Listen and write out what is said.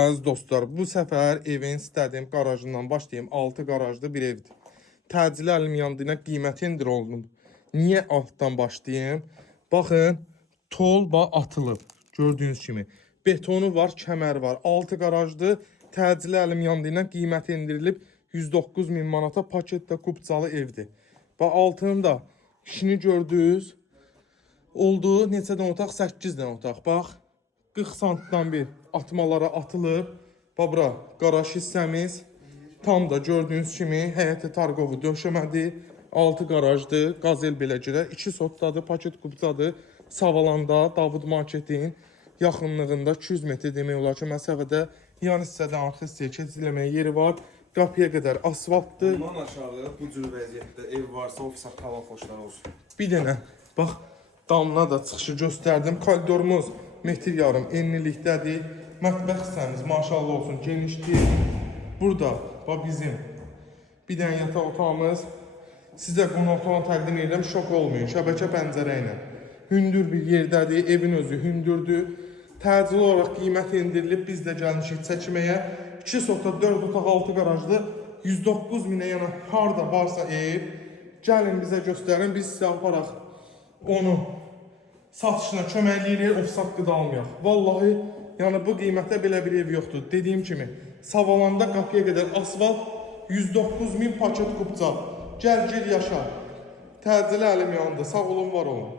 Aziz dostlar, bu səfər evin istədiyim qarajından başlayayım. 6 qarajlı bir evdir. Təcili əlim yandığına qiyməti indir oldum. Niyə altdan başlayayım? Baxın, tolba atılıb. Gördüyünüz kimi. Betonu var, kəmər var. 6 qarajlı, təcili əlim yandığına qiyməti indirilib 109 min manata paketdə kubcalı evdir. Və altının da işini gördünüz. Oldu, neçədən otaq? 8 dən otaq. Bax. 40 santdan bir atmalara atılıb. Bura qaraj hissəmiz tam da gördüyünüz kimi həyəti targovu döşəmədi. 6 qarajdır, qazel beləcə 2 sotdadır, paket kubcadır. Savalanda Davud Marketin yaxınlığında 200 metr demək olar ki, məsafədə yan hissədə arxa hissəyə keçiləməyə yeri var. Qapıya qədər asfaltdır. Bundan aşağı bu cür vəziyyətdə ev varsa ofisa hava xoşlar olsun. Bir dənə bax damla da çıxışı göstərdim. Koridorumuz metr yarım enlilikdədir. Mətbəx hissəmiz maşallah olsun genişdir. Burada bax bizim bir dənə yataq otağımız. Sizə qonaq otağını təqdim edirəm, şok olmayın. Şəbəkə pəncərə ilə. Hündür bir yerdədir, evin özü hündürdür. Təcili olaraq qiymət indirilib, biz də gəlmişik çəkməyə. 2 sotda 4 otaq 6 qarajlı 109 minə, yəni harda varsa ev, gəlin bizə göstərin, biz sizə aparaq onu satışına köməkləyirik, ofsat qıda almayaq. Vallahi, yəni bu qiymətdə belə bir ev yoxdur. Dediyim kimi, Savalanda qapıya qədər asfalt 109 min paket kubca. Gəl, gir, yaşa. Təcili əlim yanında, sağ olun, var olun.